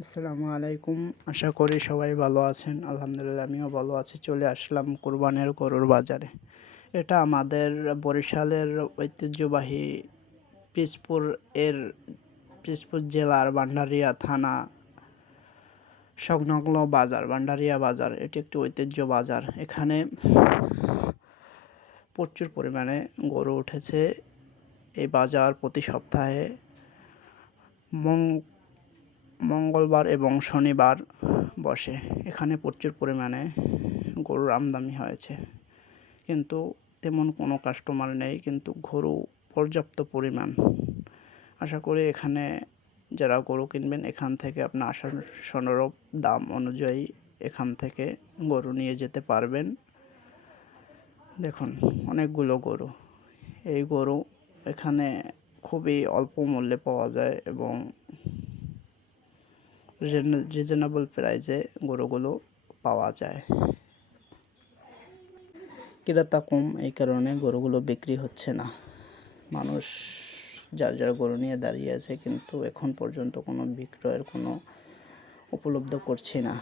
আসসালামু আলাইকুম। আশা করি সবাই ভালো আছেন। আলহামদুলিল্লাহ আমিও ভালো আছি। চলে আসলাম কোরবানির গরুর বাজারে। এটা আমাদের বরিশালের ঐতিহ্যবাহী পিসপুর এর পিসপুর জেলার ভান্ডারিয়া থানা সংলগ্ন বাজার, ভান্ডারিয়া বাজার। এটি একটি ঐতিহ্য বাজার। এখানে প্রচুর পরিমাণে গরু উঠেছে। এই বাজার প্রতি সপ্তাহে মং মঙ্গলবার এবং শনিবার বসে। এখানে প্রচুর পরিমাণে গরুর আমদানি হয়েছে, কিন্তু তেমন কোনো কাস্টমার নেই, কিন্তু গরু পর্যাপ্ত পরিমাণ। আশা করি এখানে যারা গরু কিনবেন এখান থেকে আপনার আশানুরূপ দাম অনুযায়ী এখান থেকে গরু নিয়ে যেতে পারবেন। দেখুন অনেকগুলো গরু। এই গরু এখানে খুবই অল্প মূল্যে পাওয়া যায় এবং রিজনেবল প্রাইসে গরুগুলো পাওয়া যায়। ক্রেতা কম, এই কারণে গরুগুলো বিক্রি হচ্ছে না। মানুষ যার গরু নিয়ে দাঁড়িয়ে আছে, কিন্তু এখন পর্যন্ত কোনো বিক্রয়ের কোনো উপলব্ধ করছি না।